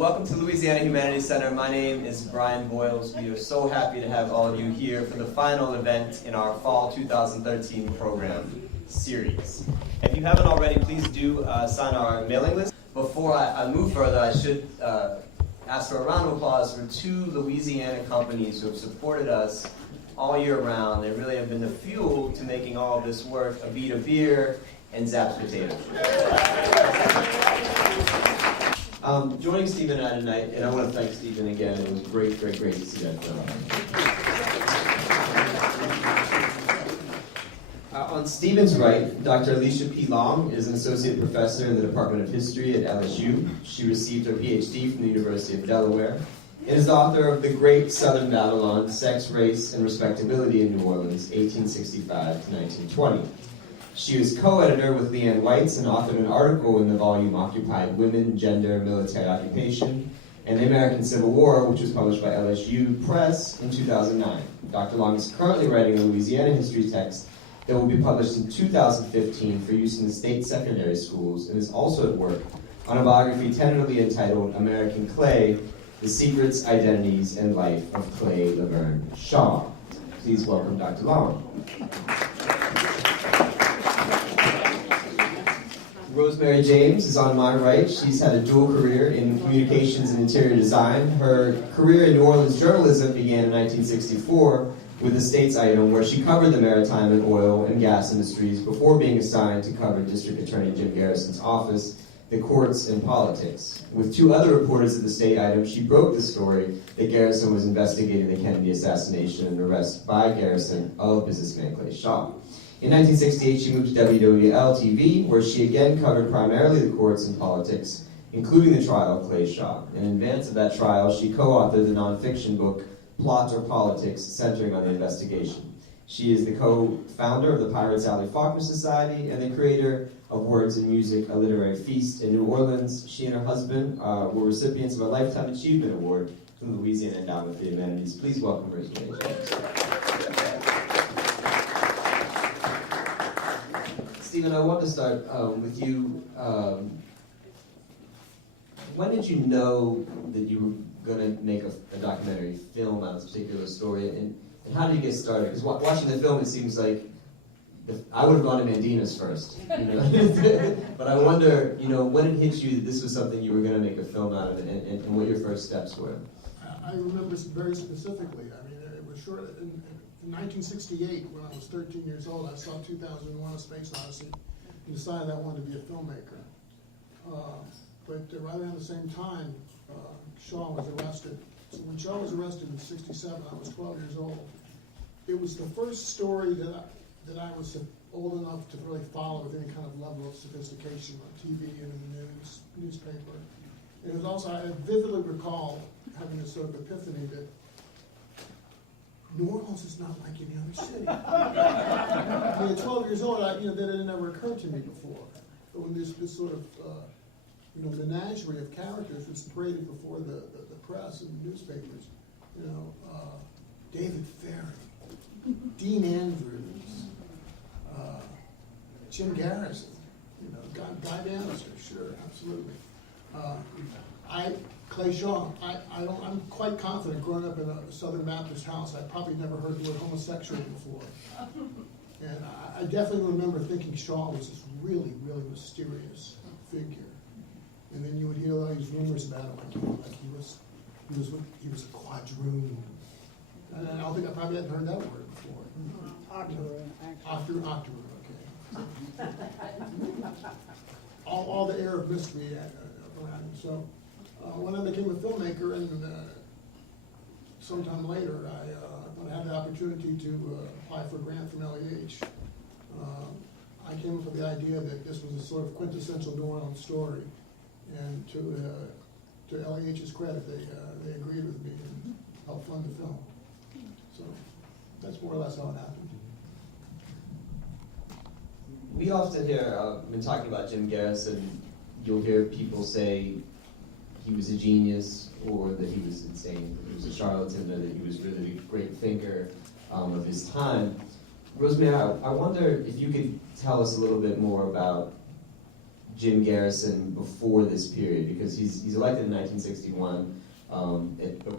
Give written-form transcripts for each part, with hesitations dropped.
Welcome to Louisiana Humanities Center. My name is Brian Boyles. We are so happy to have all of you here for the final event in our Fall 2013 program series. If you haven't already, please do sign our mailing list. Before I move further, I should ask for a round of applause for two Louisiana companies who have supported us all year round. They really have been the fuel to making all of this work: Avita Beer and Zapp's Potatoes. Joining Stephen and I tonight, and I want to thank Stephen again. It was great to see that film. On Stephen's right, Dr. Alicia P. Long is an associate professor in the Department of History at LSU. She received her PhD from the University of Delaware and is the author of The Great Southern Babylon: Sex, Race, and Respectability in New Orleans, 1865 to 1920. She was co-editor with Leanne Weitz and authored an article in the volume Occupied Women, Gender, Military Occupation, and the American Civil War, which was published by LSU Press in 2009. Dr. Long is currently writing a Louisiana history text that will be published in 2015 for use in the state secondary schools, and is also at work on a biography tentatively entitled American Clay: The Secrets, Identities, and Life of Clay Laverne Shaw. Please welcome Dr. Long. Rosemary James is on my right. She's had a dual career in communications and interior design. Her career in New Orleans journalism began in 1964 with the States item, where she covered the maritime and oil and gas industries before being assigned to cover District Attorney Jim Garrison's office, the courts, and politics. With two other reporters at the State item, she broke the story that Garrison was investigating the Kennedy assassination and arrest by Garrison of businessman Clay Shaw. In 1968, she moved to WWL-TV, where she again covered primarily the courts and politics, including the trial of Clay Shaw. In advance of that trial, she co-authored the nonfiction book Plot or Politics, centering on the investigation. She is the co-founder of the Pirates Alley Faulkner Society and the creator of Words and Music, a literary feast in New Orleans. She and her husband were recipients of a Lifetime Achievement Award from the Louisiana Endowment for the Humanities. Please welcome Rosemary James. Stephen, I want to start with you. When did you know that you were going to make a documentary film on this particular story, and how did you get started? Because watching the film, it seems like I would have gone to Mandina's first, but I wonder, when it hit you that this was something you were going to make a film out of, and what your first steps were. I remember very specifically. I mean, it was short. In 1968, when I was 13 years old, I saw 2001: A Space Odyssey and decided I wanted to be a filmmaker. But right around the same time, Shaw was arrested. So when Shaw was arrested in '67, I was 12 years old. It was the first story that I was old enough to really follow with any kind of level of sophistication on TV and in the newspaper. It was also, I vividly recall having this sort of epiphany that New Orleans is not like any other city. I mean, at 12 years old, that had never occurred to me before. But when this sort of menagerie of characters was paraded before the press and the newspapers, David Ferry, Dean Andrews, Jim Garrison, Guy Bannister, sure, absolutely. Clay Shaw, I'm quite confident, growing up in a Southern Baptist house, I probably never heard the word homosexual before. And I definitely remember thinking Shaw was this really, really mysterious figure. And then you would hear all these rumors about him, like he was a quadroon. And I don't think I probably hadn't heard that word before. Octoroon, actually. Octoroon, okay. all the air of mystery around him. So when I became a filmmaker, and sometime later, when I had the opportunity to apply for a grant from LEH, I came up with the idea that this was a sort of quintessential New Orleans story. And to LEH's credit, they agreed with me and helped fund the film. So that's more or less how it happened. We often hear, when talking about Jim Garrison, you'll hear people say he was a genius, or that he was insane, that he was a charlatan, or that he was really a great thinker of his time. Rosemary, I wonder if you could tell us a little bit more about Jim Garrison before this period, because he's elected in 1961.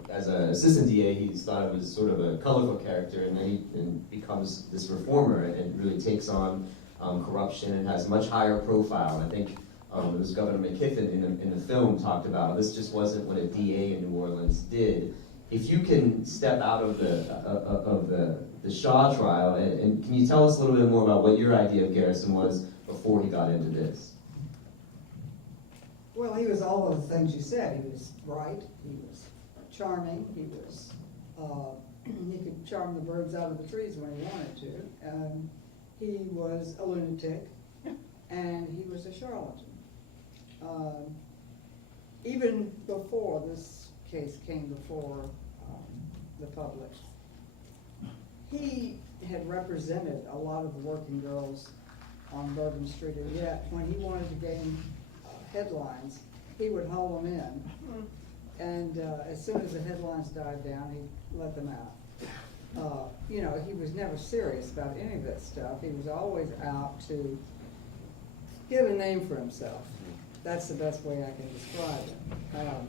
As an assistant DA, he thought it was sort of a colorful character, and then he becomes this reformer and really takes on corruption and has much higher profile. I think it was Governor McKiffen in the film talked about this just wasn't what a DA in New Orleans did. If you can step out of the Shaw trial, and can you tell us a little bit more about what your idea of Garrison was before he got into this? Well, he was all of the things you said. He was bright, he was charming, he was, he could charm the birds out of the trees when he wanted to. He was a lunatic, and he was a charlatan. Even before this case came before the public, he had represented a lot of the working girls on Bourbon Street, and yet when he wanted to gain headlines, he would haul them in, and as soon as the headlines died down, he'd let them out. You know, he was never serious about any of that stuff. He was always out to get a name for himself. That's the best way I can describe him.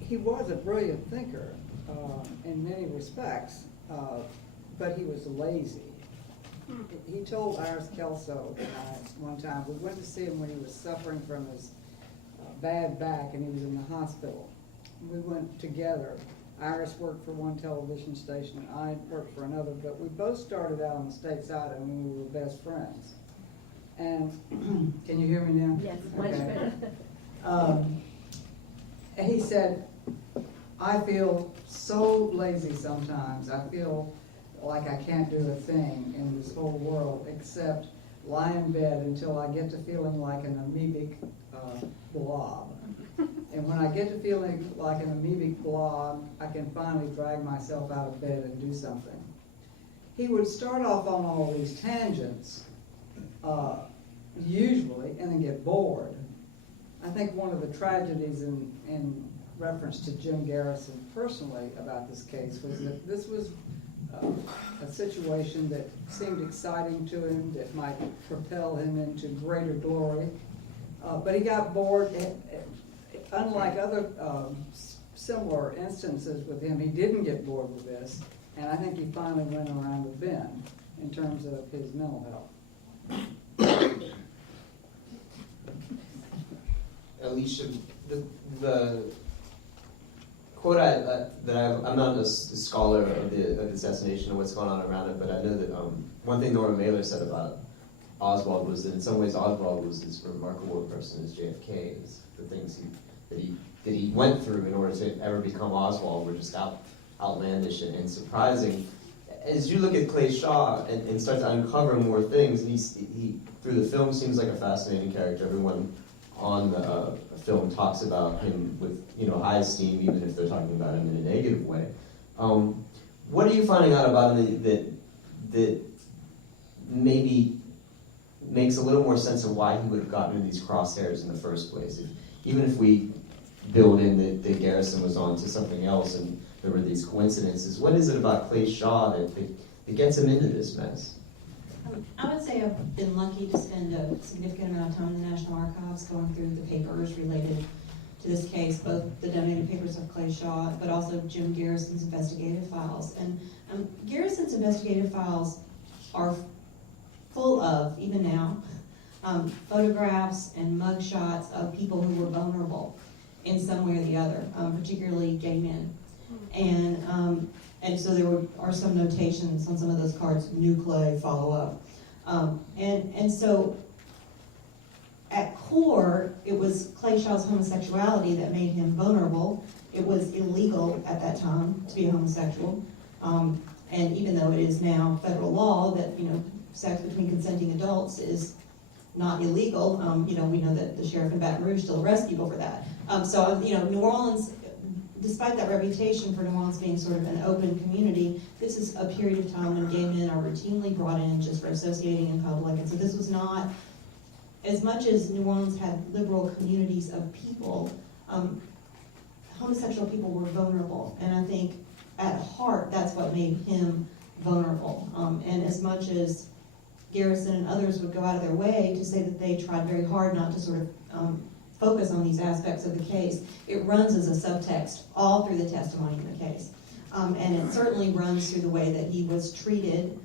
He was a brilliant thinker in many respects, but he was lazy. He told Iris Kelso one time, we went to see him when he was suffering from his bad back and he was in the hospital. We went together. Iris worked for one television station and I worked for another, but we both started out on the state side and we were best friends. And can you hear me now? Yes, much better. And he said, I feel so lazy sometimes. I feel like I can't do a thing in this whole world except lie in bed until I get to feeling like an amoebic blob. And when I get to feeling like an amoebic blob, I can finally drag myself out of bed and do something. He would start off on all these tangents, usually, and then get bored. I think one of the tragedies in reference to Jim Garrison personally about this case was that this was a situation that seemed exciting to him, that might propel him into greater glory. But he got bored. Unlike other similar instances with him, he didn't get bored with this, and I think he finally went around the bend in terms of his mental health. Alicia, the quote I'm not a scholar of the assassination and what's going on around it, but I know that one thing Norman Mailer said about Oswald was that in some ways Oswald was as remarkable a person as JFK. Is the things that he went through in order to ever become Oswald were just outlandish and surprising. As you look at Clay Shaw and start to uncover more things, and he through the film seems like a fascinating character. Everyone on the film talks about him with high esteem, even if they're talking about him in a negative way. What are you finding out about him that maybe makes a little more sense of why he would have gotten into these crosshairs in the first place? Even if we build in that Garrison was on to something else and there were these coincidences, what is it about Clay Shaw that gets him into this mess? I would say I've been lucky to spend a significant amount of time in the National Archives going through the papers related to this case, both the donated papers of Clay Shaw, but also Jim Garrison's investigative files. And Garrison's investigative files are full of, even now, photographs and mugshots of people who were vulnerable in some way or the other, particularly gay men. And so there are some notations on some of those cards, new Clay, follow up. And so at core, it was Clay Shaw's homosexuality that made him vulnerable. It was illegal at that time to be a homosexual. And even though it is now federal law that, sex between consenting adults is not illegal, we know that the sheriff in Baton Rouge still arrests people for that. New Orleans, despite that reputation for New Orleans being sort of an open community, this is a period of time when gay men are routinely brought in just for associating in public. And so this was not, as much as New Orleans had liberal communities of people, homosexual people were vulnerable. And I think at heart, that's what made him vulnerable. And as much as Garrison and others would go out of their way to say that they tried very hard not to sort of focus on these aspects of the case. It runs as a subtext all through the testimony in the case. And it certainly runs through the way that he was treated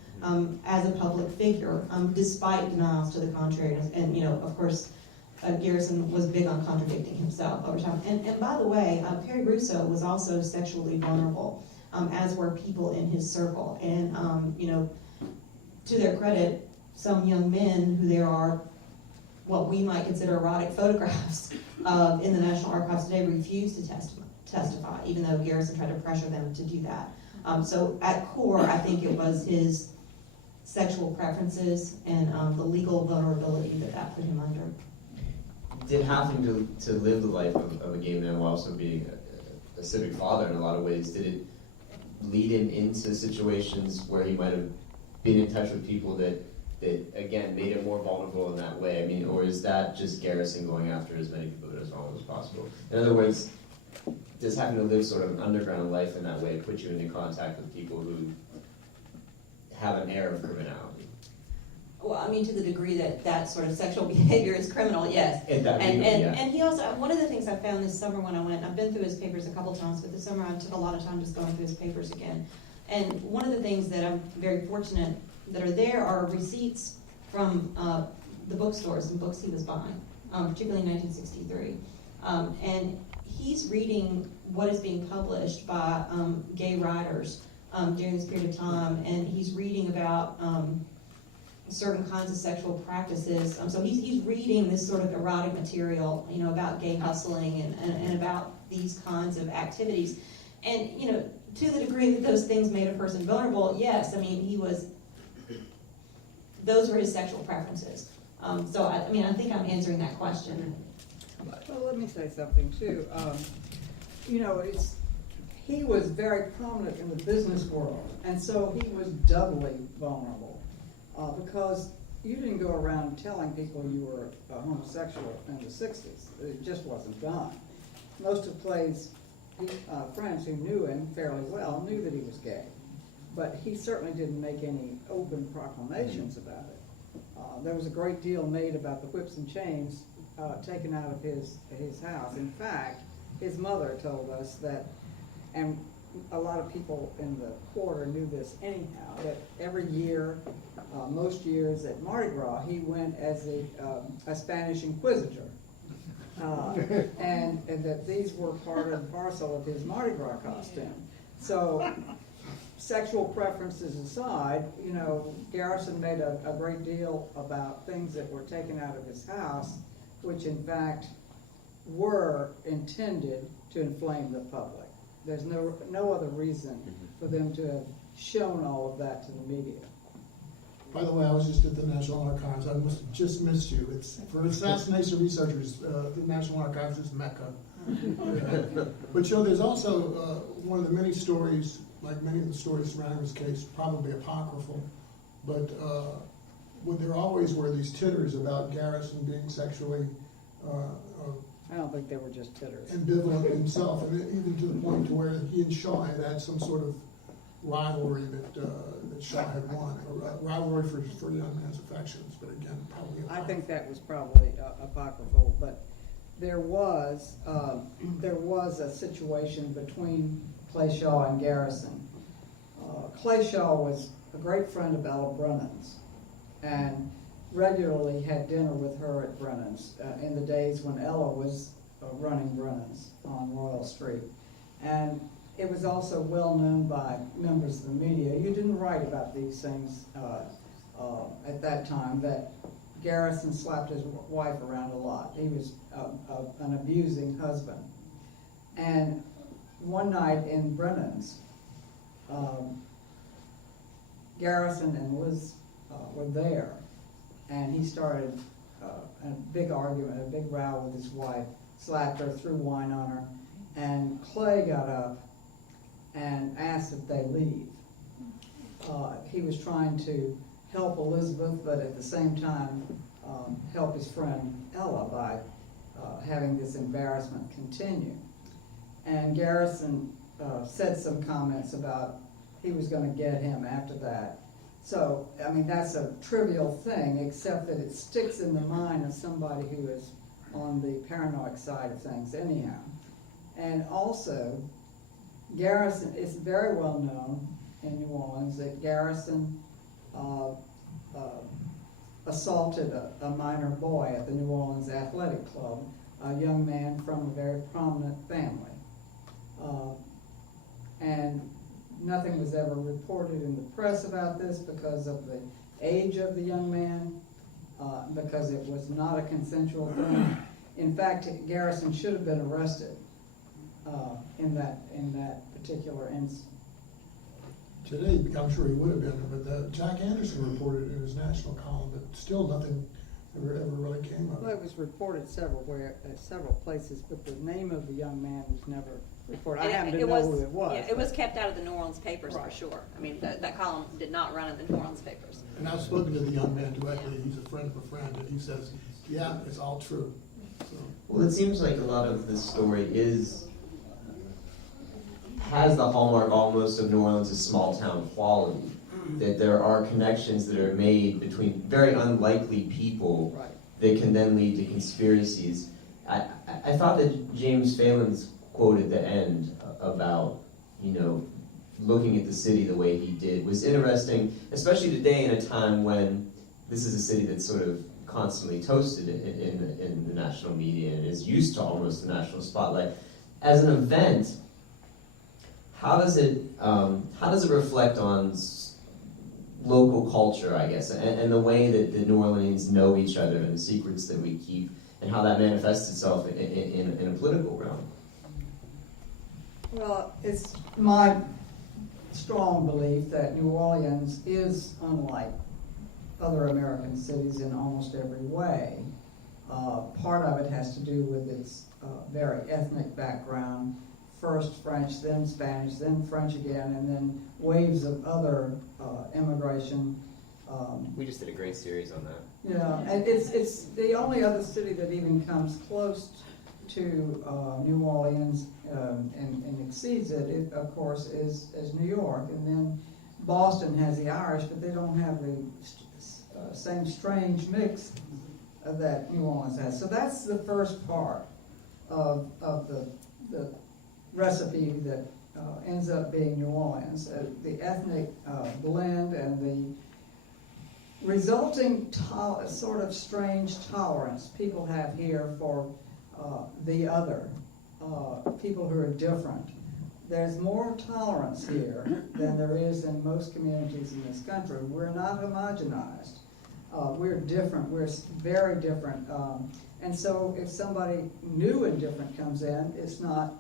as a public figure, despite denials to the contrary. And you know, of course, Garrison was big on contradicting himself over time. And by the way, Perry Russo was also sexually vulnerable, as were people in his circle. And you know, to their credit, some young men who there are what we might consider erotic photographs of in the National Archives today refused to testify, even though Garrison tried to pressure them to do that. So at core, I think it was his sexual preferences and the legal vulnerability that put him under. Did having to live the life of a gay man while also being a civic father in a lot of ways, did it lead him into situations where he might have been in touch with people that again made him more vulnerable in that way? I mean, or is that just Garrison going after as many people as long as possible? In other words, does having to live sort of an underground life in that way put you into contact with people who have an air of criminality? Well, I mean, to the degree that sort of sexual behavior is criminal, yes. And he also, one of the things I found this summer when I went, I've been through his papers a couple times, but this summer I took a lot of time just going through his papers again. And one of the things that I'm very fortunate that are there are receipts from the bookstores and books he was buying, particularly in 1963. And he's reading what is being published by gay writers during this period of time, and he's reading about certain kinds of sexual practices. So he's reading this sort of erotic material, you know, about gay hustling and about these kinds of activities. And, you know, to the degree that those things made a person vulnerable, yes, I mean, those were his sexual preferences. So, I mean, I think I'm answering that question. Well, let me say something too. You know, he was very prominent in the business world, and so he was doubly vulnerable because you didn't go around telling people you were homosexual in the 60s. It just wasn't done. Most of Clay's friends who knew him fairly well knew that he was gay, but he certainly didn't make any open proclamations about it. There was a great deal made about the whips and chains taken out of his house. In fact, his mother told us that, and a lot of people in the quarter knew this anyhow, that every year, most years at Mardi Gras, he went as a Spanish inquisitor. And that these were part and parcel of his Mardi Gras costume. So, sexual preferences aside, you know, Garrison made a great deal about things that were taken out of his house, which in fact were intended to inflame the public. There's no other reason for them to have shown all of that to the media. By the way, I was just at the National Archives. I must have just missed you. It's for assassination researchers. The National Archives is Mecca. But you know, there's also one of the many stories, like many of the stories surrounding this case, probably apocryphal, but what there always were these titters about Garrison being sexually I don't think they were just titters. ambivalent himself, and even to the point to where he and Shaw had some sort of rivalry that Shaw had won, a rivalry for young man's affections, but again, probably I think that was probably apocryphal, but there was a situation between Clay Shaw and Garrison. Clay Shaw was a great friend of Ella Brennan's and regularly had dinner with her at Brennan's in the days when Ella was running Brennan's on Royal Street. And it was also well known by members of the media. You didn't write about these things at that time, that Garrison slapped his wife around a lot. He was an abusing husband. And one night in Brennan's, Garrison and Liz were there, and he started a big argument, a big row with his wife, slapped her, threw wine on her, and Clay got up and asked that they leave. He was trying to help Elizabeth, but at the same time help his friend Ella by having this embarrassment continue. And Garrison said some comments about he was going to get him after that. So, I mean, that's a trivial thing, except that it sticks in the mind of somebody who is on the paranoid side of things anyhow. And also, Garrison, it's very well known in New Orleans that Garrison assaulted a minor boy at the New Orleans Athletic Club, a young man from a very prominent family. And nothing was ever reported in the press about this because of the age of the young man, because it was not a consensual thing. In fact, Garrison should have been arrested in that particular instance. Today, I'm sure he would have been, but Jack Anderson reported in his national column that still nothing ever really came of Well, it. it was reported several places, but the name of the young man was never reported. I And happen to it know was- who it was. Yeah, it was kept out of the New Orleans papers for Right. sure. I mean, that column did not run in the New Orleans papers. And I've spoken to the young man directly, he's a friend of a friend, and he says, yeah, it's all true. So, Well, it seems like a lot of this story has the hallmark almost of New Orleans' small town quality. That there are connections that are made between very unlikely people Right. that can then lead to conspiracies. I thought that James Phelan's quote at the end about, looking at the city the way he did was interesting, especially today in a time when this is a city that's sort of constantly toasted in the national media and is used to almost the national spotlight. As an event, how does it reflect on local culture, I guess, and the way that the New Orleans know each other and the secrets that we keep, and how that manifests itself in a political realm? Well, it's my strong belief that New Orleans is unlike other American cities in almost every way. Part of it has to do with its very ethnic background. First French, then Spanish, then French again, and then waves of other immigration. We just did a great series on that. Yeah, and it's the only other city that even comes close to New Orleans and exceeds it, of course, is New York. And then Boston has the Irish, but they don't have the same strange mix that New Orleans has. So that's the first part of the recipe that ends up being New Orleans. The ethnic blend and the resulting sort of strange tolerance people have here for the other, people who are different. There's more tolerance here than there is in most communities in this country. We're not homogenized. We're different. We're very different. And so if somebody new and different comes in, it's not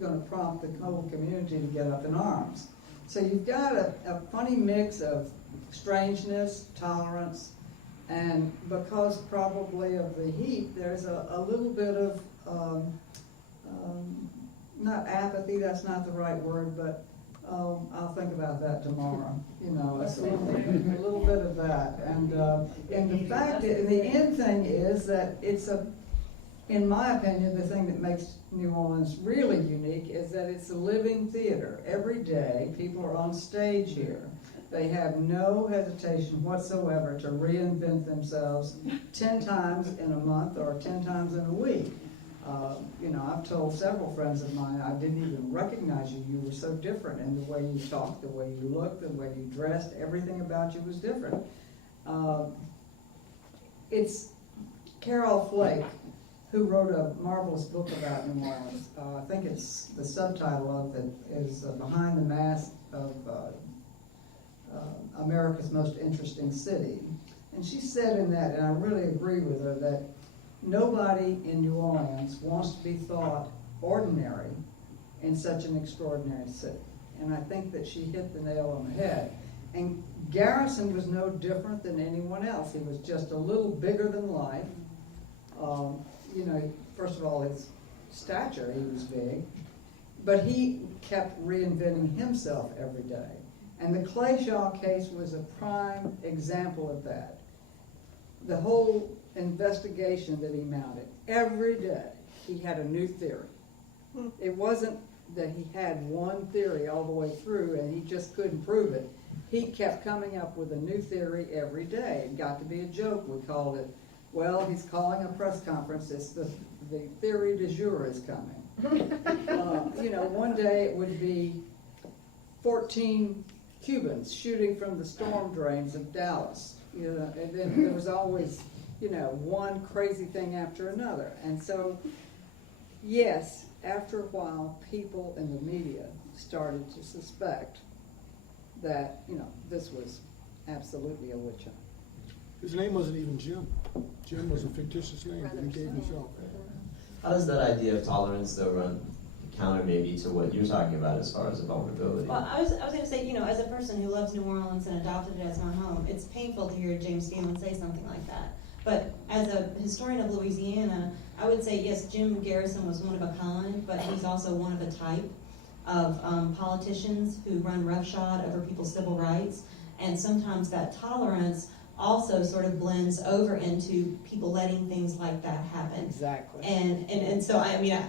going to prompt the whole community to get up in arms. So you've got a funny mix of strangeness, tolerance, and because probably of the heat, there's a little bit of, not apathy, that's not the right word, but I'll think about that tomorrow. It's a little bit of that. And the fact, and the end thing is that in my opinion, the thing that makes New Orleans really unique is that it's a living theater. Every day, people are on stage here. They have no hesitation whatsoever to reinvent themselves 10 times in a month or 10 times in a week. I've told several friends of mine, I didn't even recognize you. You were so different in the way you talked, the way you looked, the way you dressed. Everything about you was different. It's Carol Flake, who wrote a marvelous book about New Orleans. I think it's the subtitle of it is Behind the Mask of America's Most Interesting City. And she said in that, and I really agree with her, that nobody in New Orleans wants to be thought ordinary in such an extraordinary city. And I think that she hit the nail on the head. And Garrison was no different than anyone else. He was just a little bigger than life. First of all, his stature, he was big. But he kept reinventing himself every day. And the Clay Shaw case was a prime example of that. The whole investigation that he mounted, every day he had a new theory. It wasn't that he had one theory all the way through and he just couldn't prove it. He kept coming up with a new theory every day. It got to be a joke, we called it. Well, he's calling a press conference, it's the theory du jour is coming. You know, one day it would be 14 Cubans shooting from the storm drains of Dallas. You know, and then there was always, you know, one crazy thing after another. And so, yes, after a while, people in the media started to suspect that, you know, this was absolutely a witch hunt. His name wasn't even Jim. Jim was a fictitious name that he gave himself. How does that idea of tolerance, though, run counter maybe to what you're talking about as far as a vulnerability? Well, I was going to say, you know, as a person who loves New Orleans and adopted it as my home, it's painful to hear James Phelan say something like that. But as a historian of Louisiana, I would say, yes, Jim Garrison was one of a kind, but he's also one of a type of politicians who run roughshod over people's civil rights. And sometimes that tolerance also sort of blends over into people letting things like that happen. Exactly. And so, I mean,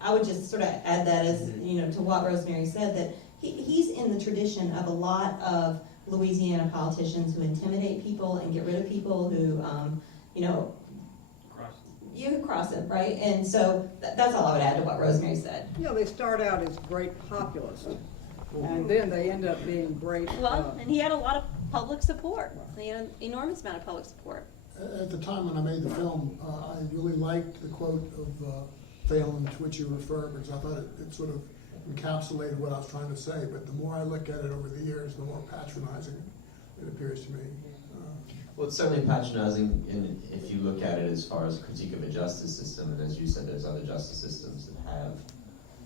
I would just sort of add that as, you know, to what Rosemary said, that he's in the tradition of a lot of Louisiana politicians who intimidate people and get rid of people who, you know, you cross it, right? And so that's all I would add to what Rosemary said. You know, they start out as great populists, and then they end up being great. Well, and he had a lot of public support. He had an enormous amount of public support. At the time when I made the film, I really liked the quote of Phelan to which you refer, because I thought it sort of encapsulated what I was trying to say. But the more I look at it over the years, the more patronizing it appears to me. Well, it's certainly patronizing if you look at it as far as a critique of a justice system, and as you said, there's other justice systems that have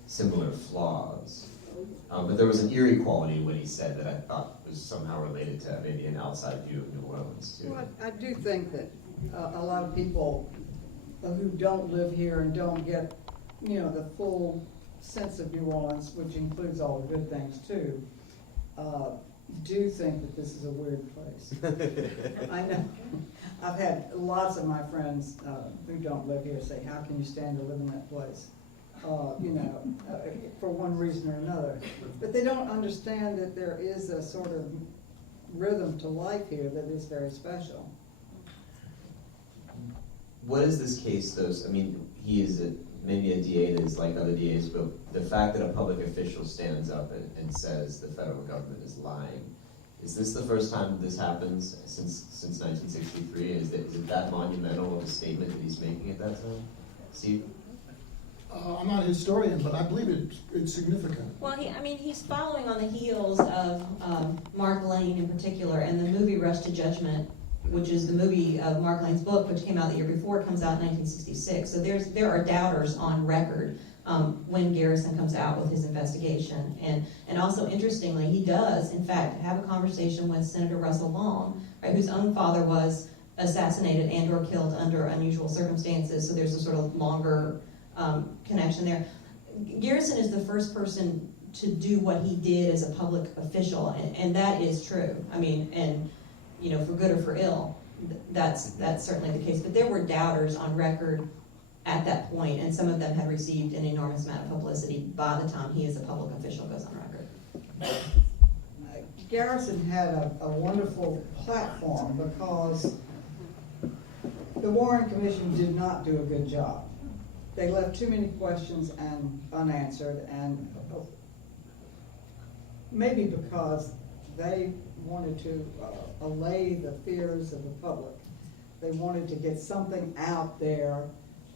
similar flaws. But there was an eerie quality in what he said that I thought was somehow related to maybe an outside view of New Orleans, too. Well, I do think that a lot of people who don't live here and don't get, you know, the full sense of New Orleans, which includes all the good things too, do think that this is a weird place. I know. I've had lots of my friends who don't live here say, how can you stand to live in that place? You know, for one reason or another. But they don't understand that there is a sort of rhythm to life here that is very special. What is this case, though? I mean, he is maybe a DA that is like other DAs, but the fact that a public official stands up and says the federal government is lying, is this the first time this happens since 1963? Is it that monumental of a statement that he's making at that time? Steve? I'm not a historian, but I believe it's significant. Well, he's following on the heels of Mark Lane in particular, and the movie Rush to Judgment, which is the movie of Mark Lane's book, which came out the year before. It comes out in 1966. So there are doubters on record when Garrison comes out with his investigation. And also, interestingly, he does, in fact, have a conversation with Senator Russell Long, right, whose own father was assassinated and or killed under unusual circumstances. So there's a sort of longer connection there. Garrison is the first person to do what he did as a public official, and that is true. I mean, and you know, for good or for ill, that's certainly the case. But there were doubters on record at that point, and some of them had received an enormous amount of publicity by the time he as a public official goes on record. Garrison had a wonderful platform because the Warren Commission did not do a good job. They left too many questions unanswered, and maybe because they wanted to allay the fears of the public. They wanted to get something out there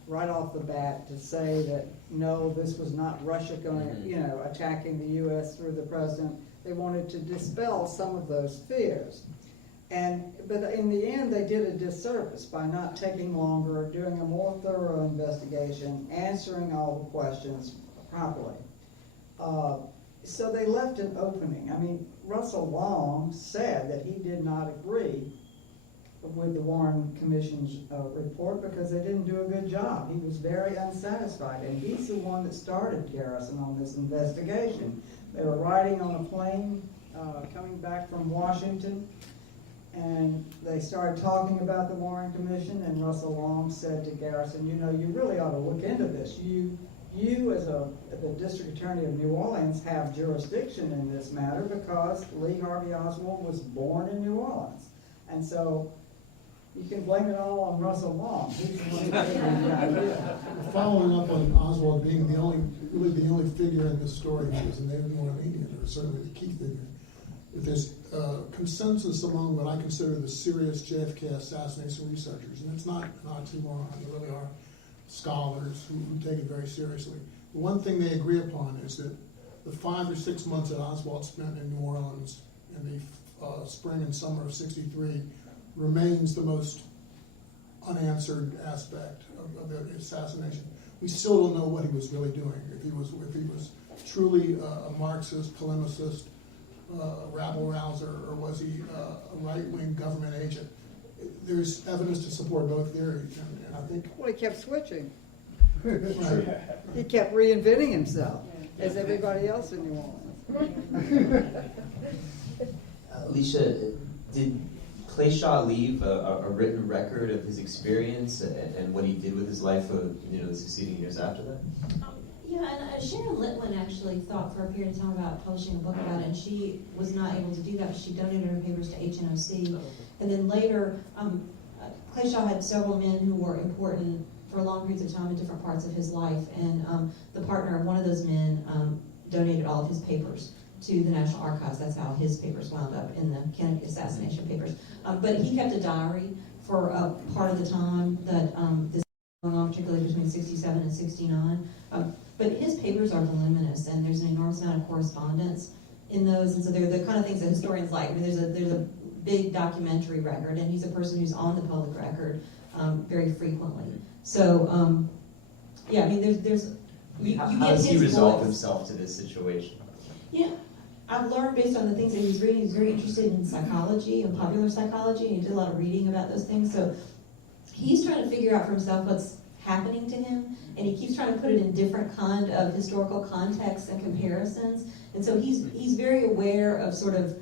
right off the bat to say that, no, this was not Russia going, you know, attacking the U.S. through the president. They wanted to dispel some of those fears. But in the end, they did a disservice by not taking longer, doing a more thorough investigation, answering all the questions properly. So they left an opening. I mean, Russell Long said that he did not agree with the Warren Commission's report because they didn't do a good job. He was very unsatisfied, and he's the one that started Garrison on this investigation. They were riding on a plane coming back from Washington, and they started talking about the Warren Commission, and Russell Long said to Garrison, you know, you really ought to look into this. You as the district attorney of New Orleans, have jurisdiction in this matter because Lee Harvey Oswald was born in New Orleans. And so you can blame it all on Russell Long. He's the one who gave me the idea. Following up on Oswald being really the only figure in this story who was a Native New Orleanian, or certainly the key figure, there's consensus among what I consider the serious JFK assassination researchers, and it's not an oxymoron. There really are scholars who take it very seriously. The one thing they agree upon is that the 5 or 6 months that Oswald spent in New Orleans in the spring and summer of '63 remains the most unanswered aspect of the assassination. We still don't know what he was really doing. If he was truly a Marxist, polemicist, rabble rouser, or was he a right-wing government agent? There's evidence to support both theories, and I think. Well, he kept switching. Right. He kept reinventing himself, as everybody else in New Orleans. Alicia, did Clay Shaw leave a written record of his experience and what he did with his life for the succeeding years after that? Yeah, and Sharon Litwin actually thought for a period of time about publishing a book about it, and she was not able to do that. She donated her papers to HNOC. And then later, Clay Shaw had several men who were important for long periods of time in different parts of his life, and the partner of one of those men donated all of his papers to the National Archives. That's how his papers wound up in the Kennedy assassination papers. But he kept a diary for a part of the time that this was going on, particularly between 67 and 69. But his papers are voluminous, and there's an enormous amount of correspondence in those, and so they're the kind of things that historians like. I mean, there's a big documentary record, and he's a person who's on the public record very frequently. So, yeah, I mean, there's you How get does he his resolve voice. himself to this situation? Yeah, I've learned based on the things that he's reading, he's very interested in psychology and popular psychology, and he did a lot of reading about those things. So he's trying to figure out for himself what's happening to him, and he keeps trying to put it in different kind of historical contexts and comparisons. And so he's very aware of sort of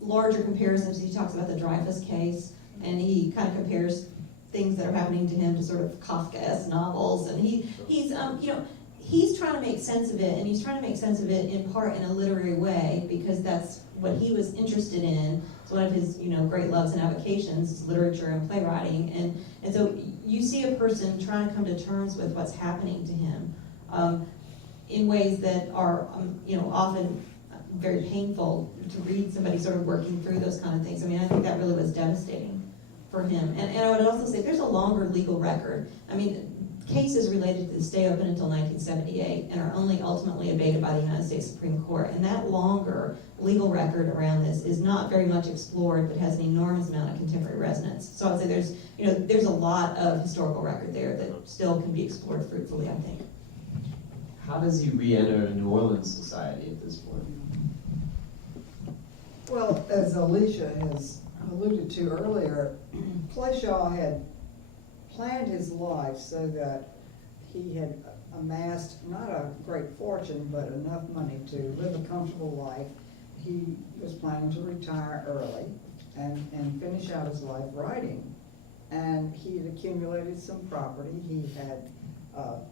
larger comparisons. He talks about the Dreyfus case, and he kind of compares things that are happening to him to sort of Kafkaesque novels, and he's trying to make sense of it, and he's trying to make sense of it in part in a literary way, because that's what he was interested in. It's one of his, great loves and avocations is literature and playwriting, and so you see a person trying to come to terms with what's happening to him in ways that are, often very painful to read somebody sort of working through those kind of things. I mean, I think that really was devastating for him. And I would also say there's a longer legal record. I mean, cases related to this stay open until 1978 and are only ultimately abated by the United States Supreme Court. And that longer legal record around this is not very much explored, but has an enormous amount of contemporary resonance. So I would say there's a lot of historical record there that still can be explored fruitfully, I think. How does he re-enter New Orleans society at this point? Well, as Alicia has alluded to earlier, Clay Shaw had planned his life so that he had amassed not a great fortune, but enough money to live a comfortable life. He was planning to retire early and finish out his life writing. And he had accumulated some property. He had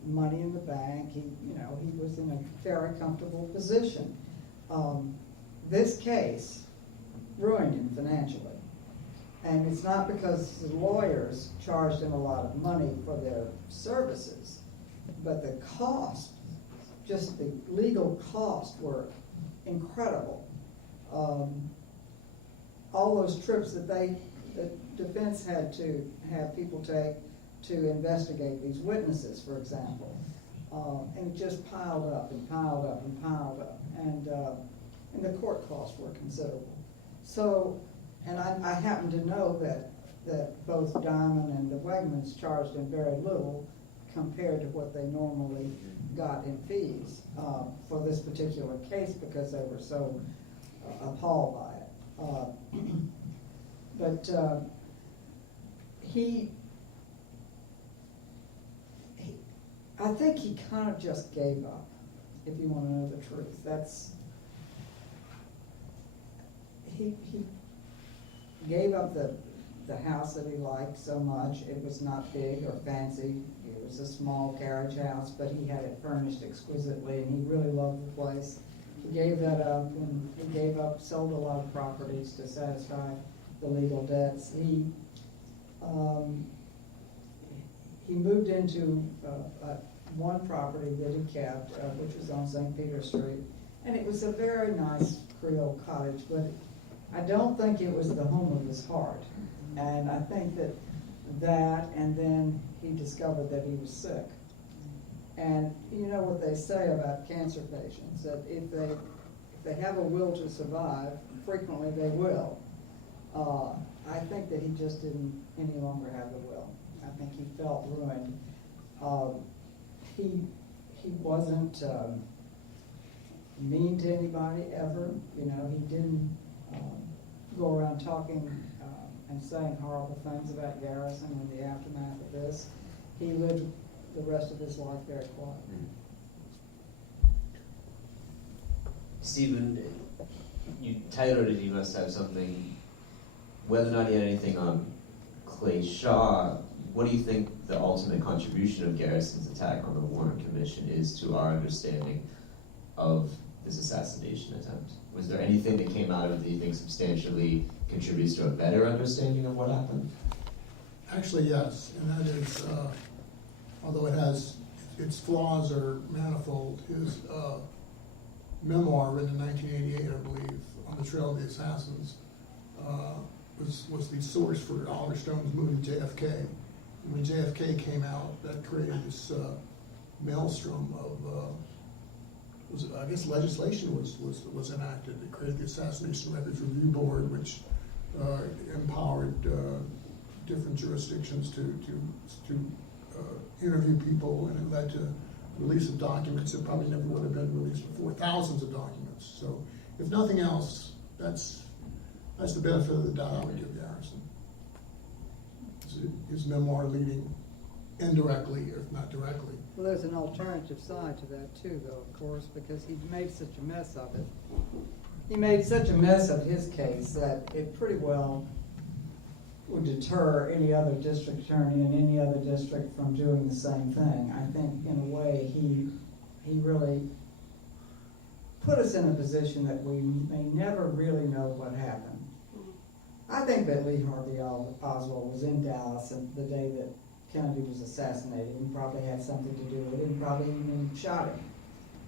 money in the bank. He was in a very comfortable position. This case ruined him financially. And it's not because the lawyers charged him a lot of money for their services, but the cost, just the legal costs were incredible. All those trips that the defense had to have people take to investigate these witnesses, for example, and it just piled up and piled up and piled up, and the court costs were considerable. So, and I happen to know that both Diamond and the Wegmans charged him very little compared to what they normally got in fees for this particular case, because they were so appalled by it. But I think he kind of just gave up, if you want to know the truth. He gave up the the house that he liked so much. It was not big or fancy. It was a small carriage house, but he had it furnished exquisitely, and he really loved the place. He gave that up, and sold a lot of properties to satisfy the legal debts. He moved into one property that he kept, which was on St. Peter Street, and it was a very nice Creole cottage, but I don't think it was the home of his heart. And I think that, and then he discovered that he was sick. And you know what they say about cancer patients, that if they have a will to survive, frequently they will. I think that he just didn't any longer have the will. I think he felt ruined. He wasn't mean to anybody ever. You know, he didn't go around talking and saying horrible things about Garrison in the aftermath of this. He lived the rest of his life very quiet. Stephen, you titled it, "You Must Have Something." Whether or not he had anything on Clay Shaw, what do you think the ultimate contribution of Garrison's attack on the Warren Commission is to our understanding of this assassination attempt? Was there anything that came out of it that you think substantially contributes to a better understanding of what happened? Actually, yes, and that is, although it has, its flaws are manifold, his memoir written in 1988, I believe, On the Trail of the Assassins, was the source for Oliver Stone's movie JFK. And when JFK came out, that created this maelstrom of, I guess legislation was enacted. It created the Assassination Records Review Board, which empowered different jurisdictions to interview people, and it led to release of documents that probably never would have been released before, thousands of documents. So, if nothing else, that's the benefit of the doubt I would give Garrison. His memoir leading indirectly, if not directly. Well, there's an alternative side to that too, though, of course, because he made such a mess of it. He made such a mess of his case that it pretty well would deter any other district attorney in any other district from doing the same thing. I think, in a way, he really put us in a position that we may never really know what happened. I think that Lee Harvey Oswald was in Dallas the day that Kennedy was assassinated. He probably had something to do with it, and probably even shot him.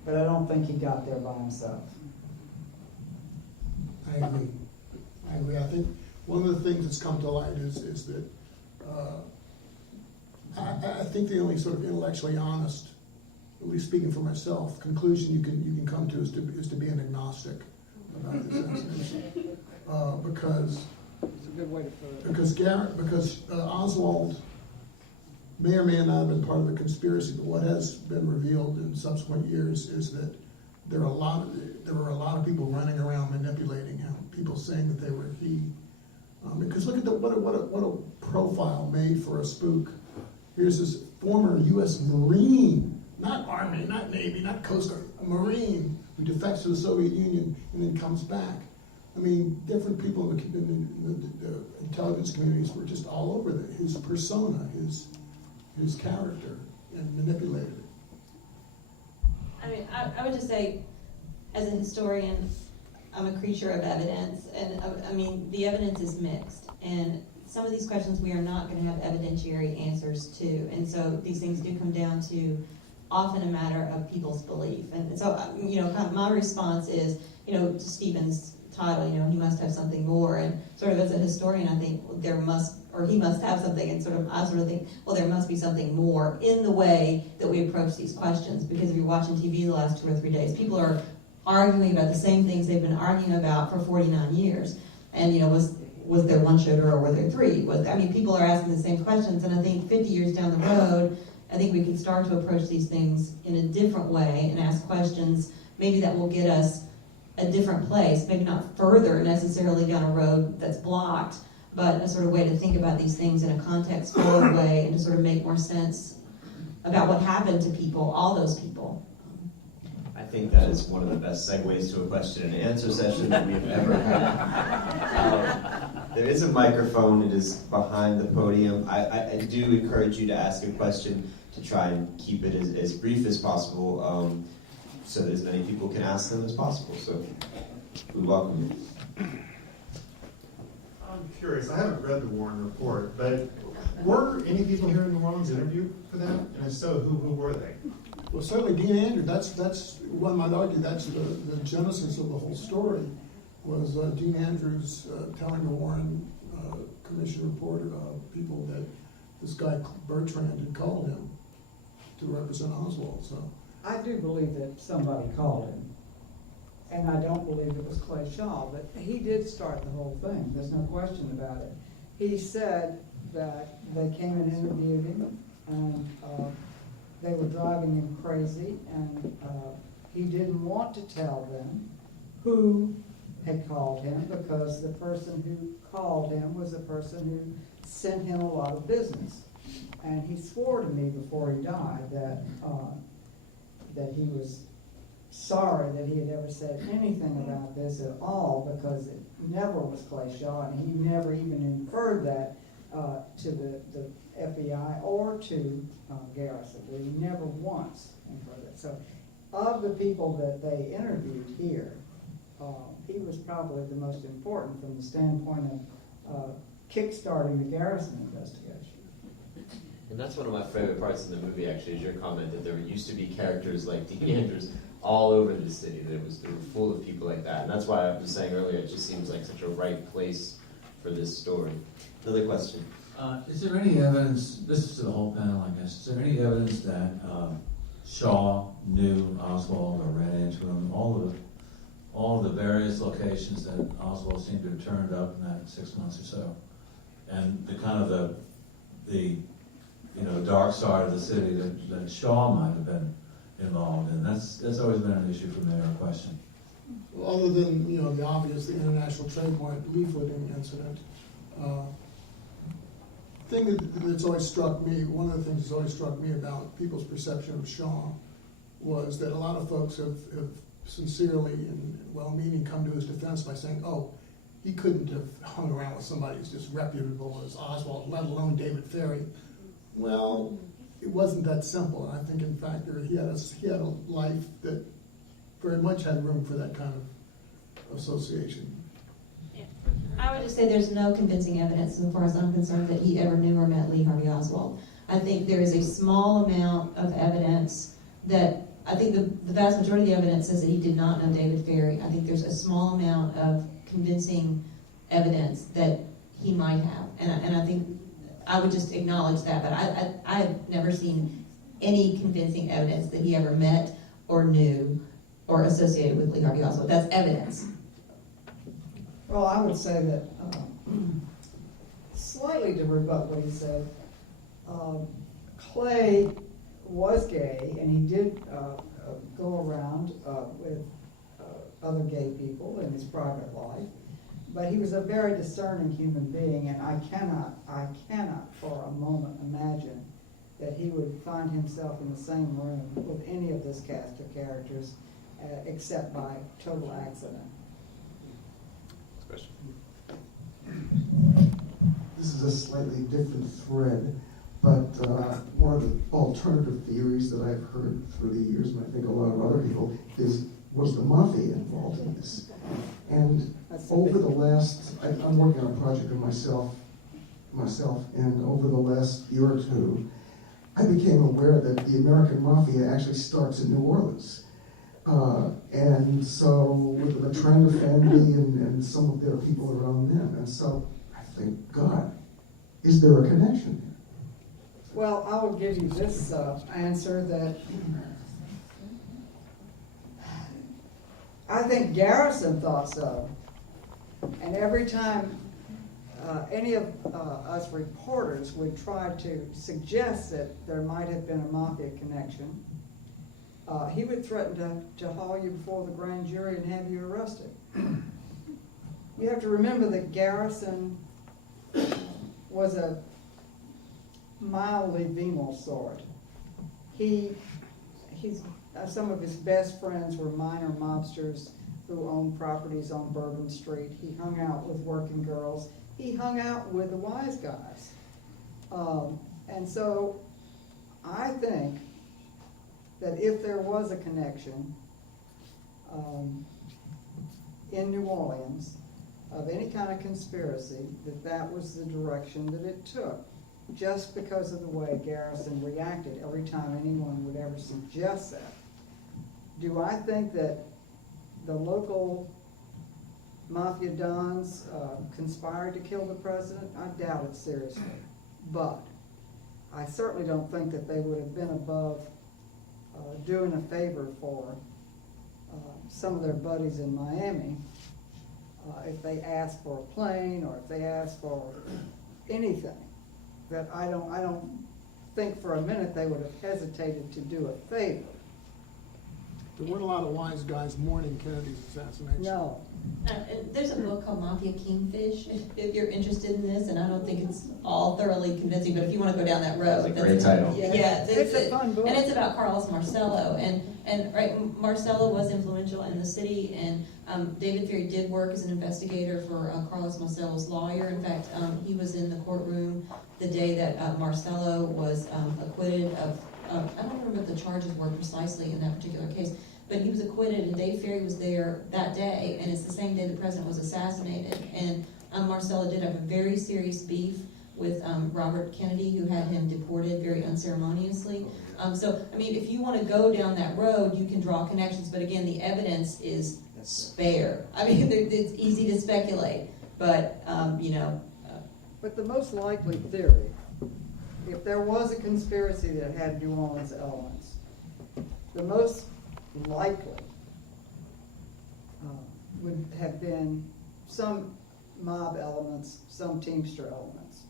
But I don't think he got there by himself. I agree. I think one of the things that's come to light is that I think the only sort of intellectually honest, at least speaking for myself, conclusion you can come to is to be an agnostic about this assassination, because It's a good way to put it. Because Oswald may or may not have been part of the conspiracy, but what has been revealed in subsequent years is that there were a lot of people running around manipulating him. People saying that they were he. Because look at what a profile made for a spook. Here's this former U.S. Marine, not Army, not Navy, not Coast Guard, a Marine who defects to the Soviet Union and then comes back. I mean, different people in the intelligence communities were just all over his persona, his character, and manipulated it. I mean, I would just say, as a historian, I'm a creature of evidence, and I mean, the evidence is mixed, and some of these questions we are not going to have evidentiary answers to, and so these things do come down to often a matter of people's belief. And so, you know, kind of my response is, you know, to Stephen's title, you know, he must have something more, and sort of as a historian, I think he must have something, and I sort of think, well, there must be something more in the way that we approach these questions, because if you're watching TV the last 2 or 3 days, people are arguing about the same things they've been arguing about for 49 years, and, you know, was there one shooter or were there 3? People are asking the same questions, and I think 50 years down the road, I think we can start to approach these things in a different way and ask questions maybe that will get us a different place, maybe not further necessarily down a road that's blocked, but a sort of way to think about these things in a context-forward way and to sort of make more sense about what happened to people, all those people. I think that is one of the best segues to a question and answer session that we have ever had. There is a microphone. It is behind the podium. I do encourage you to ask a question to try and keep it as brief as possible, so that as many people can ask them as possible. So we welcome you. I'm curious, I haven't read the Warren Report, but were any people here in New Orleans interviewed for that? And if so, who were they? Well, certainly Dean Andrews, that's, one might argue, that's the genesis of the whole story, was Dean Andrews telling the Warren Commission report, people that this guy Bertrand had called him to represent Oswald, so. I do believe that somebody called him, and I don't believe it was Clay Shaw, but he did start the whole thing, there's no question about it. He said that they came and interviewed him, and they were driving him crazy, and he didn't want to tell them who had called him, because the person who called him was the person who sent him a lot of business. And he swore to me before he died that he was sorry that he had ever said anything about this at all, because it never was Clay Shaw, and he never even inferred that to the FBI or to Garrison. He never once inferred that. So of the people that they interviewed here, he was probably the most important from the standpoint of kickstarting the Garrison investigation. And that's one of my favorite parts of the movie, actually, is your comment that there used to be characters like Dean Andrews all over the city. They were full of people like that. And that's why I was saying earlier, it just seems like such a right place for this story. Another question. Is there any evidence, this is to the whole panel, I guess, is there any evidence that Shaw knew Oswald or ran into him? All of the various locations that Oswald seemed to have turned up in that 6 months or so, and the kind of the dark side of the city that Shaw might have been involved in. That's always been an issue for me, or a question. Well, other than, the obvious, the international trade mart leafleting incident, that's always struck me, one of the things that's always struck me about people's perception of Shaw was that a lot of folks have sincerely and well-meaning come to his defense by saying, oh, he couldn't have hung around with somebody as disreputable as Oswald, let alone David Ferry. Well, it wasn't that simple. I think, in fact, he had a life that very much had room for that kind of association. I would just say there's no convincing evidence, as far as I'm concerned, that he ever knew or met Lee Harvey Oswald. I think there is a small amount of evidence that, I think the vast majority of the evidence says that he did not know David Ferry. I think there's a small amount of convincing evidence that he might have. And I think I would just acknowledge that, but I have never seen any convincing evidence that he ever met or knew or associated with Lee Harvey Oswald. That's evidence. Well, I would say that, slightly to rebut what he said, Clay was gay, and he did go around with other gay people in his private life, but he was a very discerning human being, and I cannot for a moment imagine that he would find himself in the same room with any of this cast of characters, except by total accident. This is a slightly different thread, but one of the alternative theories that I've heard through the years, and I think a lot of other people, was the mafia involved in this? And over the last, I'm working on a project of myself, and over the last year or two, I became aware that the American mafia actually starts in New Orleans. And so with the Matranga family and some of their people around them. And so I think, God, is there a connection there? Well, I will give you this answer that I think Garrison thought so. And every time any of us reporters would try to suggest that there might have been a mafia connection, he would threaten to haul you before the grand jury and have you arrested. You have to remember that Garrison was a mildly venal sort. Some of his best friends were minor mobsters who owned properties on Bourbon Street. He hung out with working girls. he hung out with the wise guys. And so I think that if there was a connection in New Orleans of any kind of conspiracy, that was the direction that it took, just because of the way Garrison reacted every time anyone would ever suggest that. Do I think that the local mafia dons conspired to kill the president? I doubt it seriously. But I certainly don't think that they would have been above doing a favor for some of their buddies in Miami if they asked for a plane or if they asked for anything. That I don't think for a minute they would have hesitated to do a favor. There weren't a lot of wise guys mourning Kennedy's assassination. No. And there's a book called Mafia Kingfish, if you're interested in this, and I don't think it's all thoroughly convincing, but if you want to go down that road. It's a great title. Yeah, It's a fun book. And it's about Carlos Marcello, and right, Marcello was influential in the city, and David Ferry did work as an investigator for Carlos Marcello's lawyer. In fact, he was in the courtroom the day that Marcello was acquitted of, I don't remember what the charges were precisely in that particular case, but he was acquitted, and Dave Ferry was there that day, and it's the same day the president was assassinated. And Marcello did have a very serious beef with Robert Kennedy, who had him deported very unceremoniously. So, I mean, if you want to go down that road, you can draw connections, but again, the evidence is spare. I mean, it's easy to speculate, but, you know. But the most likely theory, if there was a conspiracy that had New Orleans elements, the most likely would have been some mob elements, some Teamster elements.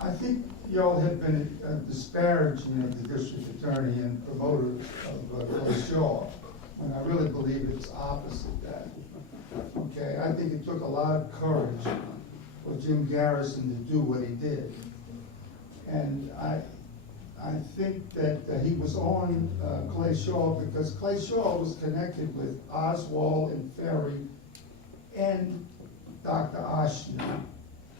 I think y'all have been disparaging of the district attorney and promoter of Clay Shaw, when I really believe it's opposite that. Okay, I think it took a lot of courage for Jim Garrison to do what he did. And I think that he was on Clay Shaw because Clay Shaw was connected with Oswald and Ferry and Dr. Oshner,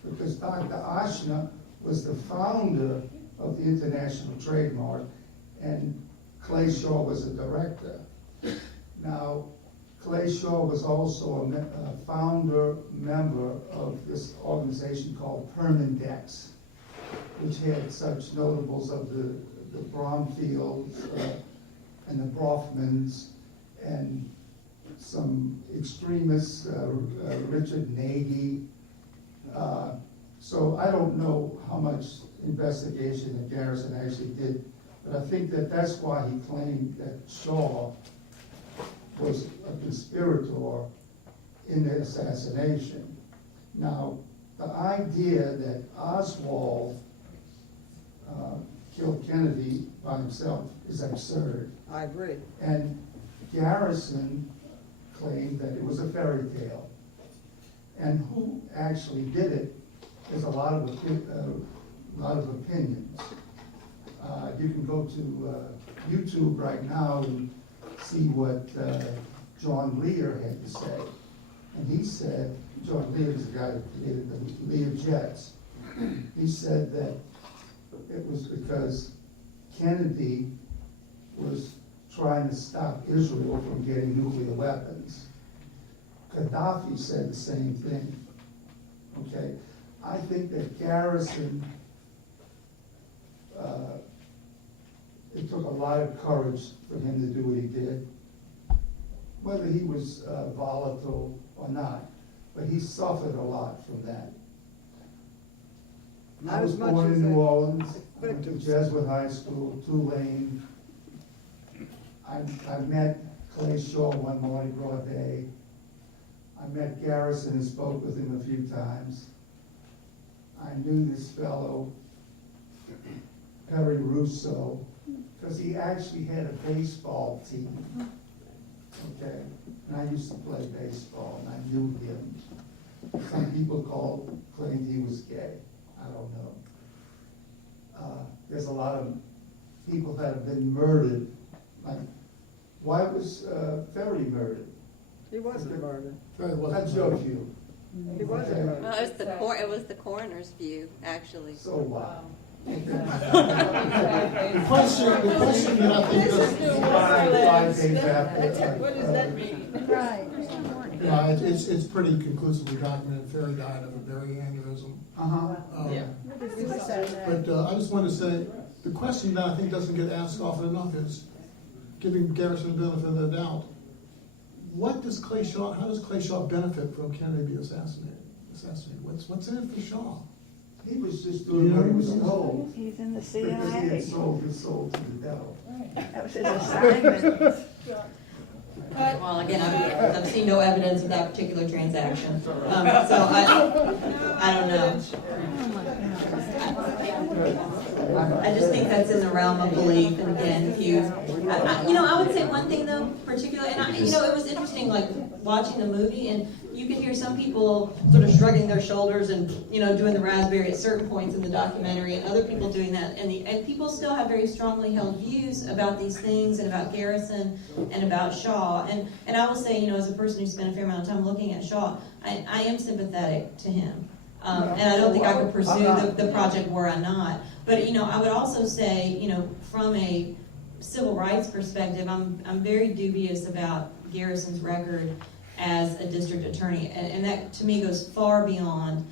because Dr. Oshner was the founder of the International Trademark and Clay Shaw was a director. Now, Clay Shaw was also a founder member of this organization called Permindex, which had such notables of the Bromfields and the Brofmans and some extremists, Richard Nagy. So I don't know how much investigation that Garrison actually did, but I think that that's why he claimed that Shaw was a conspirator in the assassination. Now, the idea that Oswald killed Kennedy by himself is absurd. I agree. And Garrison claimed that it was a fairy tale. And who actually did it, there's a lot of opinions. You can go to YouTube right now and see what John Lear had to say. And he said, John Lear is the guy that created the Lear jets. He said that it was because Kennedy was trying to stop Israel from getting nuclear weapons. Gaddafi said the same thing. Okay, I think that Garrison, it took a lot of courage for him to do what he did, whether he was volatile or not, but he suffered a lot from that. I was born in New Orleans. I went to Jesuit High School, Tulane. I met Clay Shaw one morning, broad day. I met Garrison and spoke with him a few times. I knew this fellow, Perry Russo, because he actually had a baseball team. Okay, and I used to play baseball, and I knew him. Some people claimed he was gay. I don't know. There's a lot of people that have been murdered. Like, why was Ferry murdered? He wasn't murdered. Right, it wasn't That's your murder. view. He wasn't murdered. Well, it was the coroner's view, actually. So what? The question that I think does, Five days after. What does that mean? Right. yeah, it's pretty conclusively documented. Ferry died of a brain aneurysm. Uh-huh. But I just wanted to say, the question that I think doesn't get asked often enough is, giving Garrison the benefit of the doubt, how does Clay Shaw benefit from Kennedy being assassinated? What's in it for Shaw? He was just doing what he was told. He's in the Because he CIA. had sold his soul to the devil. That was his assignment. Well, again, I've seen no evidence of that particular transaction, so I don't know. I just think that's in the realm of belief, and again, if you, I would say one thing though, particularly, and it was interesting, like, watching the movie, and you could hear some people sort of shrugging their shoulders and, doing the raspberry at certain points in the documentary, and other people doing that, and people still have very strongly held views about these things, and about Garrison, and about Shaw, and I will say, as a person who spent a fair amount of time looking at Shaw, I am sympathetic to him. And I don't think I could pursue the project were I not. But, I would also say, from a civil rights perspective, I'm very dubious about Garrison's record as a district attorney. And that, to me, goes far beyond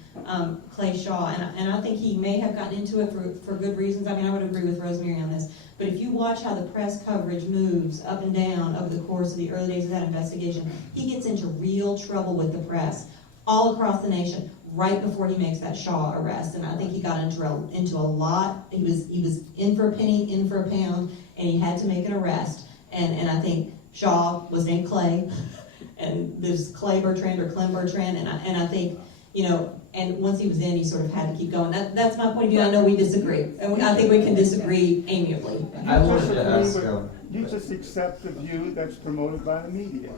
Clay Shaw. And I think he may have gotten into it for good reasons. I mean, I would agree with Rosemary on this. But if you watch how the press coverage moves up and down over the course of the early days of that investigation, he gets into real trouble with the press all across the nation right before he makes that Shaw arrest. And I think he got into a lot. He was in for a penny, in for a pound, and he had to make an arrest. And I think Shaw was named Clay, and there's Clay Bertrand or Clem Bertrand, and I think, and once he was in, he sort of had to keep going. That's my point of view. I know we disagree, and I think we can disagree amiably. I wanted to ask. You just accept the view that's promoted by the media.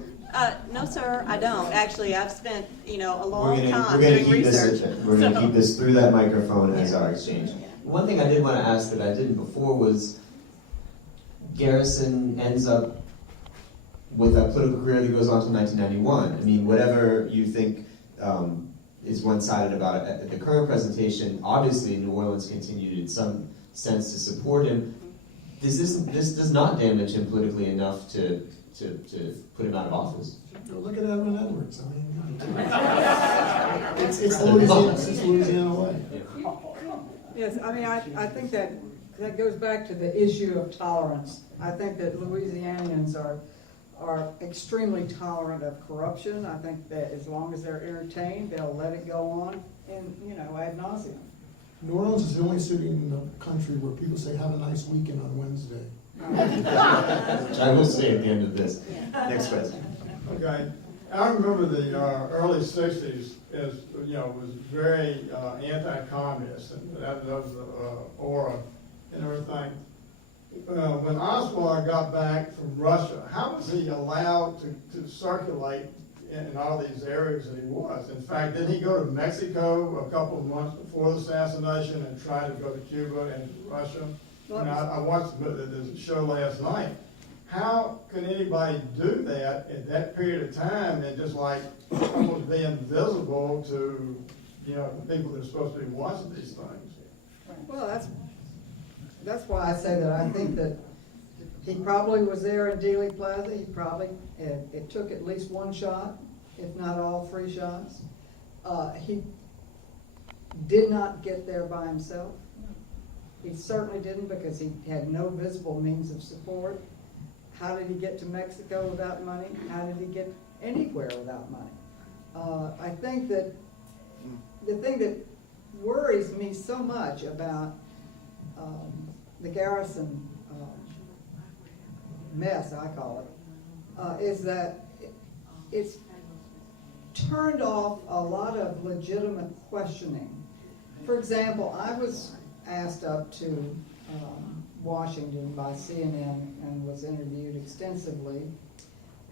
No, sir, I don't. Actually, I've spent, a long We're time gonna doing keep research. We're gonna keep this through that microphone as our exchange. One thing I did want to ask that I didn't before was, Garrison ends up with a political career that goes on to 1991. I mean, whatever you think is one-sided about it at the current presentation, obviously New Orleans continued in some sense to support him. This does not damage him politically enough to put him out of office. Look at Edwin Edwards. I mean, it's Louisiana way. Yes, I mean, I think that goes back to the issue of tolerance. I think that Louisianians are extremely tolerant of corruption. I think that as long as they're entertained, they'll let it go on ad nauseum. New Orleans is the only city in the country where people say, have a nice weekend on Wednesday. I will say at the end of this. Next question. Okay, I remember the early '60s as was very anti-communist, and that was the aura and everything. When Oswald got back from Russia, how was he allowed to circulate in all these areas that he was? In fact, did he go to Mexico a couple of months before the assassination and try to go to Cuba and Russia? And I watched the show last night. How could anybody do that at that period of time and just like almost be invisible to the people that are supposed to be watching these things? Well, that's why I say that I think that he probably was there in Dealey Plaza. It took at least one shot, if not all 3 shots. He did not get there by himself. He certainly didn't, because he had no visible means of support. How did he get to Mexico without money? How did he get anywhere without money? I think that the thing that worries me so much about the Garrison mess, I call it, is that it's turned off a lot of legitimate questioning. For example, I was asked up to Washington by CNN and was interviewed extensively,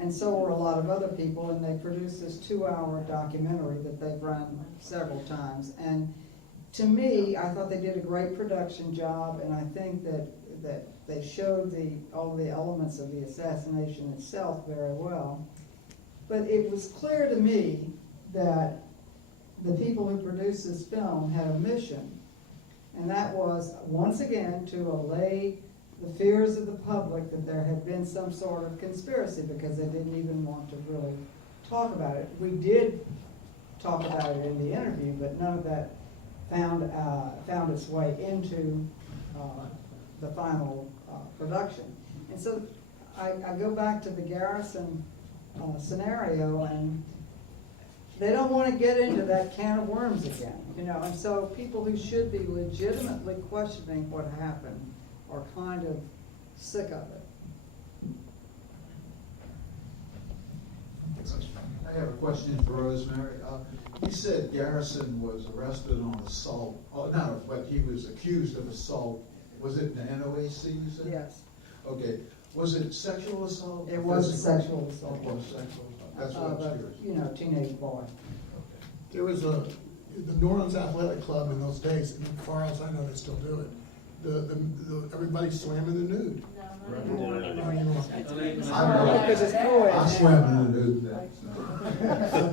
and so were a lot of other people, and they produced this 2-hour documentary that they've run several times. And to me, I thought they did a great production job, and I think that they showed all the elements of the assassination itself very well. But it was clear to me that the people who produced this film had a mission, and that was, once again, to allay the fears of the public that there had been some sort of conspiracy, because they didn't even want to really talk about it. We did talk about it in the interview, but none of that found its way into the final production. And so I go back to the Garrison scenario, and they don't want to get into that can of worms again, you know. And so people who should be legitimately questioning what happened are kind of sick of it. I have a question for Rosemary. You said Garrison was arrested on assault, but he was accused of assault. Was it in the NOAC, you said? Yes. Okay. Was it sexual assault? It was a sexual assault. It was sexual assault. That's what I was curious. You know, teenage boy. There was the New Orleans Athletic Club in those days, and as far as I know, they still do it. Everybody swam in the nude. No anymore. I swam in the nude.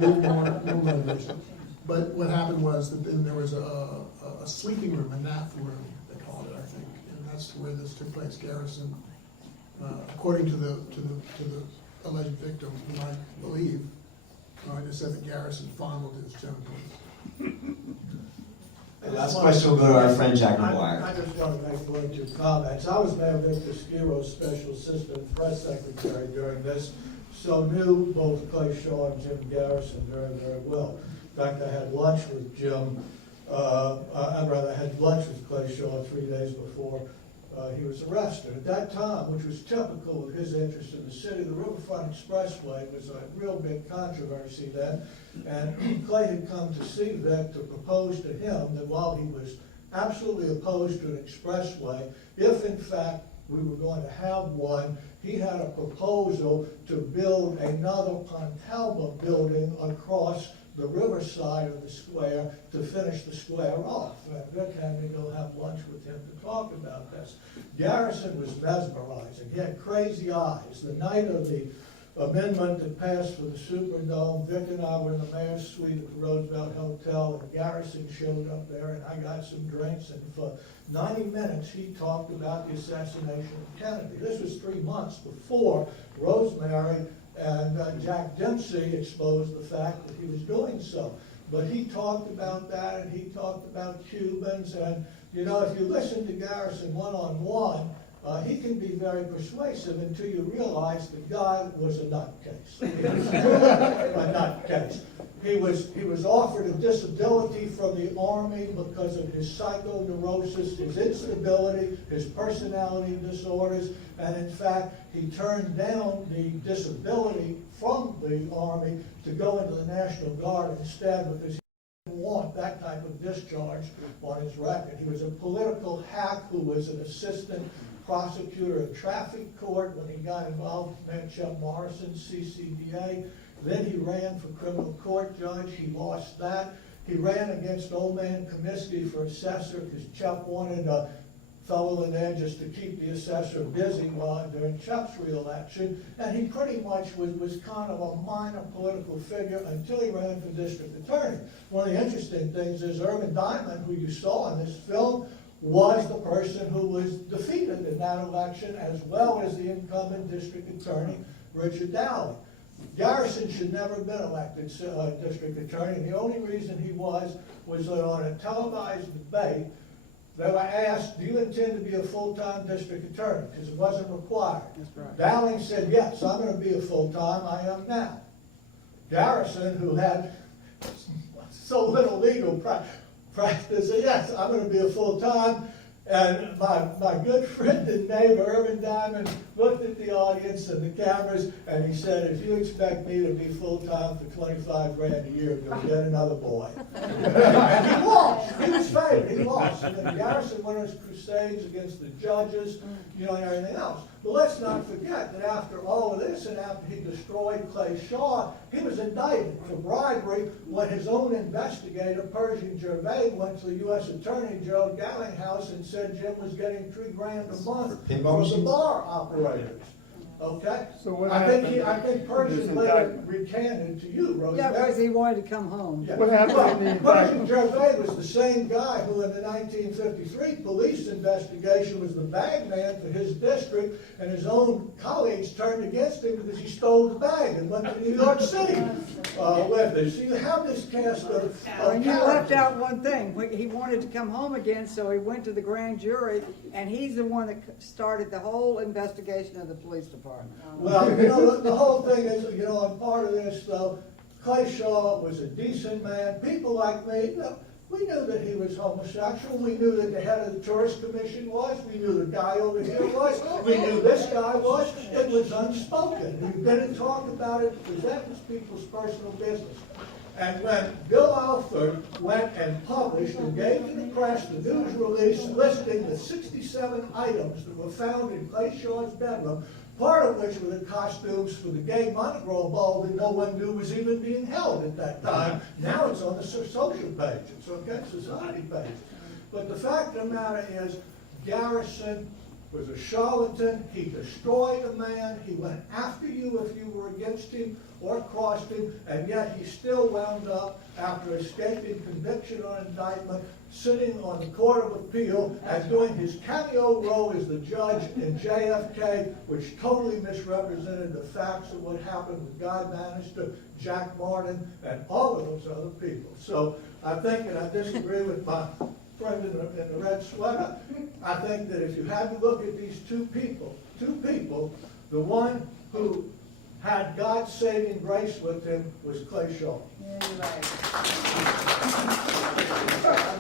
No motivation. But what happened was that then there was a sleeping room, a nap room, they called it, I think, and that's where this took place. Garrison, according to the alleged victim, whom I believe, it said that Garrison fondled his genitals. Last question will go to our friend Jack I McGuire. just want to make one or two comments. I was Mayor Victor Skiro's special assistant press secretary during this, so knew both Clay Shaw and Jim Garrison very, very well. In fact, I had lunch with Jim, I had lunch with Clay Shaw 3 days before he was arrested. At that time, which was typical of his interest in the city, the Riverfront Expressway was a real big controversy then, and Clay had come to see Vic to propose to him that while he was absolutely opposed to an expressway, if in fact we were going to have one, he had a proposal to build another Pontalba building across the riverside of the square to finish the square off. And Vic had me go have lunch with him to talk about this. Garrison was mesmerizing. He had crazy eyes. The night of the amendment that passed for the Superdome, Vic and I were in the mayor's suite at the Roosevelt Hotel, and Garrison showed up there, and I got some drinks, and for 90 minutes he talked about the assassination of Kennedy. This was 3 months before Rosemary and Jack Dempsey exposed the fact that he was doing so. But he talked about that, and he talked about Cubans, and you know, if you listen to Garrison one-on-one, he can be very persuasive until you realize the guy was a nutcase. A nutcase. He was offered a disability from the Army because of his psychoneurosis, his instability, his personality disorders, and in fact, he turned down the disability from the Army to go into the National Guard instead because he didn't want that type of discharge on his record. He was a political hack who was an assistant prosecutor in traffic court when he got involved with Chuck Morrison's CCDA. Then he ran for criminal court judge. He lost that. He ran against old man Comiskey for assessor because Chuck wanted a fellow in there just to keep the assessor busy during Chuck's re-election. And he pretty much was kind of a minor political figure until he ran for district attorney. One of the interesting things is Irvin Diamond, who you saw in this film, was the person who was defeated in that election, as well as the incumbent district attorney, Richard Dowling. Garrison should never have been elected district attorney. The only reason he was that on a televised debate, they were asked, do you intend to be a full-time district attorney? Because it wasn't required. That's right. Dowling said, yes, I'm going to be a full-time, I am now. Garrison, who had so little legal practice, said, yes, I'm going to be a full-time. And my good friend and neighbor, Irvin Diamond, looked at the audience and the cameras, and he said, if you expect me to be full-time for $25 grand a year, you'll get another boy. And he lost. He was favored. He lost. And then Garrison went on his crusades against the judges, and everything else. But let's not forget that after all of this, and after he destroyed Clay Shaw, he was indicted for bribery when his own investigator, Pershing Gervais, went to the U.S. Attorney Joe Gallinghouse and said Jim was getting $3 grand a month from the bar operators. okay? So what I think happened I think with Pershing this later indictment? recanted to you, Rosemary. Yeah, because he wanted to come home. Yeah. What happened in the Pershing indictment? Gervais was the same guy who in the 1953 police investigation was the bag man for his district, and his own colleagues turned against him because he stole the bag and went to New York City with it. So you have this cast of And you left characters. out one thing. He wanted to come home again, so he went to the grand jury, and he's the one that started the whole investigation of the police department. Well, you know, the whole thing is, you know, and part of this, though, Clay Shaw was a decent man. People like me, you know, we knew that he was homosexual. We knew that the head of the tourist commission was. We knew the guy over here was. We knew this guy was. It was unspoken. We didn't talk about it because that was people's personal business. And when Bill Alford went and published and gave to the press the news release listing the 67 items that were found in Clay Shaw's bedroom, part of which were the costumes for the gay Mardi Gras ball that no one knew was even being held at that time. Now it's on the social page, it's on the society page. But the fact of the matter is, Garrison was a charlatan. He destroyed a man. He went after you if you were against him or crossed him, and yet he still wound up, after escaping conviction or indictment, sitting on the Court of Appeal and doing his cameo role as the judge in JFK, which totally misrepresented the facts of what happened with Guy Bannister, Jack Martin, and all of those other people. So I think, and I disagree with my friend in the red sweater, I think that if you had to look at these two people, the one who had God's saving grace with him was Clay Shaw.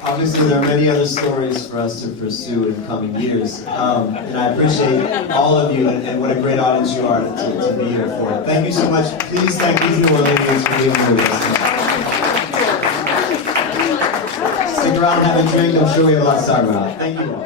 Obviously, there are many other stories for us to pursue in coming years. And I appreciate all of you and what a great audience you are to be here for it. Thank you so much. Please thank these New Orleanians for being with us. Stick around, have a drink. I'm sure we have a lot to talk about. Thank you all.